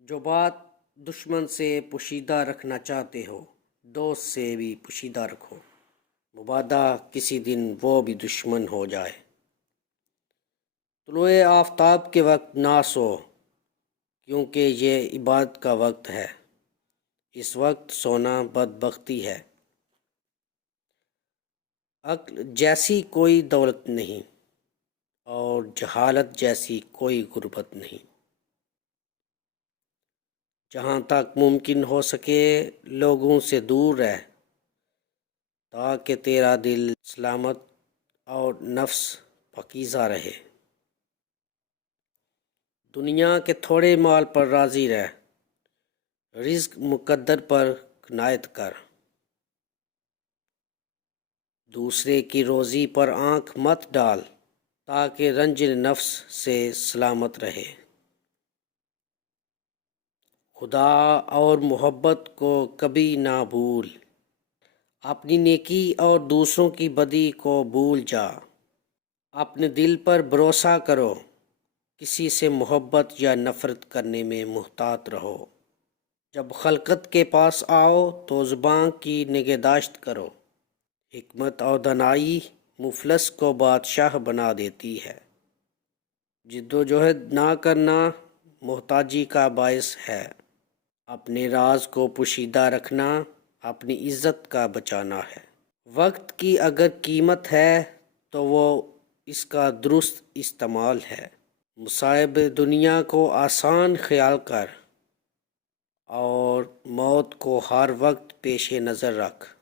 جو بات دشمن سے پوشیدہ رکھنا چاہتے ہو دوست سے بھی پوشیدہ رکھو، مبادا کسی دن وہ بھی دشمن ہو جائے۔ طلوع آفتاب کے وقت نہ سو، کیونکہ یہ عبادت کا وقت ہے، اس وقت سونا بدبختی ہے۔ عقل جیسی کوئی دولت نہیں اور جہالت جیسی کوئی غربت نہیں۔ جہاں تک ممکن ہو سکے لوگوں سے دور رہ، تاکہ تیرا دل سلامت اور نفس پاکیزہ رہے۔ دنیا کے تھوڑے مال پر راضی رہ، رزق مقدر پر قناعت کر۔ دوسرے کی روزی پر آنکھ مت ڈال، تاکہ رنج نفس سے سلامت رہے۔ خدا اور محبت کو کبھی نہ بھول، اپنی نیکی اور دوسروں کی بدی کو بھول جا۔ اپنے دل پر بھروسہ کرو، کسی سے محبت یا نفرت کرنے میں محتاط رہو۔ جب خلقت کے پاس آؤ تو زبان کی نگہداشت کرو۔ حکمت اور دانائی مفلس کو بادشاہ بنا دیتی ہے۔ جد و جہد نہ کرنا محتاجی کا باعث ہے۔ اپنے راز کو پوشیدہ رکھنا اپنی عزت کا بچانا ہے۔ وقت کی اگر قیمت ہے تو وہ اس کا درست استعمال ہے۔ مصائب دنیا کو آسان خیال کر اور موت کو ہر وقت پیش نظر رکھ۔